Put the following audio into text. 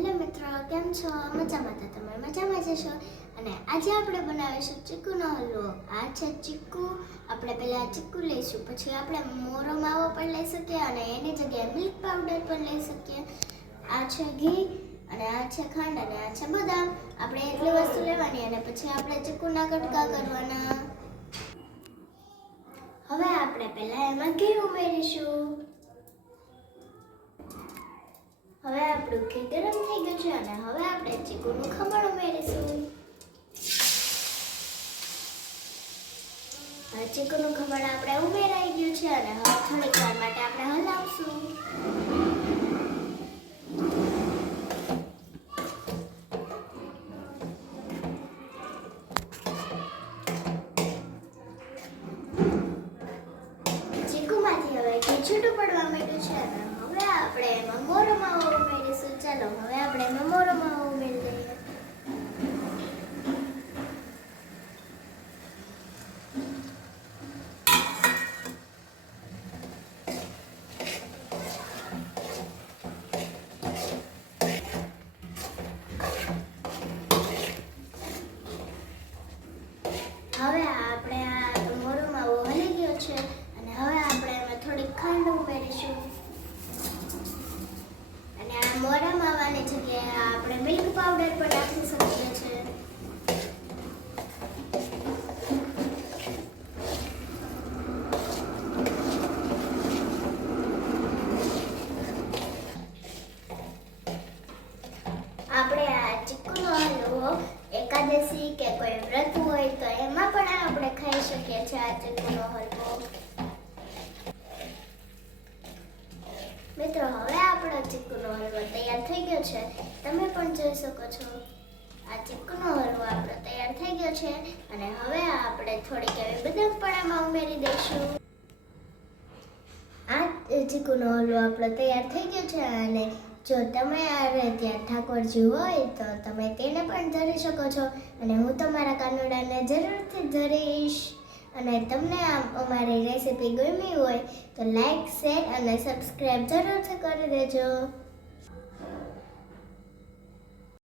Hello મિત્રો, કેમ છો? મજામાં તો તમે મજામાં જશો. અને આજે આપણે બનાવીશું ચીકુનો હલવો. આ છે ચીકુ. આપણે પહેલા ચીકુ લઈશું, પછી આપણે મોરો માવો પણ લઈ શકીએ અને એની જગ્યાએ મિલ્ક પાવડર પણ લઈ શકીએ. આ છે ઘી અને આ છે ખાંડ અને આ છે બદામ. આપણે એટલી વસ્તુ લેવાની અને પછી આપણે ચીકુના કટકા કરવાના. હવે આપણે પહેલા એમાં ઘી ઉમેરીશું. હવે આપણું ઘી ગરમ થઈ ગયું છે અને હવે આપણે ચીકુનું ખમણ ઉમેરીશું. હવે ચીકુનું ખમણ આપણે ઉમેરાઈ ગયું છે અને હવે થોડીક વાર માટે આપણે હલાવશું. ચીકુમાંથી હવે ઘી છૂટું પડવા માંડ્યું છે અને હવે આપણે એમાં મોરો માવો ઉમેરીશું. ચાલો હવે આપણે એમાં મોરો માવો ઉમેરી દઈએ. હવે આપણે આ મોરો માવો હલી ગયો છે અને હવે આપણે એમાં થોડીક ખાંડ ઉમેરીશું. અને આ મોરા માવાની જગ્યાએ આપણે મિલ્ક પાવડર પણ નાખી શકીએ છીએ. આપણે આ ચીકુનો હલવો એકાદશી કે કોઈ વ્રત હોય તો એમાં પણ આપણે ખાઈ શકીએ છીએ. આ ચીકુનો હલવો મિત્રો, હવે આપણો ચીકુનો હલવો તૈયાર થઈ ગયો છે. તમે પણ જોઈ શકો છો. આ ચીકુનો હલવો આપણો તૈયાર થઈ ગયો છે અને હવે આપણે થોડીક એવી બદામ પણ આમાં ઉમેરી દઈશું. આ ચીકુનો હલવો આપણો તૈયાર થઈ ગયો છે અને જો તમે ત્યાં ઠાકોરજી હોય તો તમે તેને પણ ધરી શકો છો અને હું તમારા કાનુડાને જરૂરથી ધરીશ. અને તમને અમારી રેસીપી ગમી હોય તો લાઈક, શેર અને સબસ્ક્રાઈબ જરૂરથી કરી દેજો.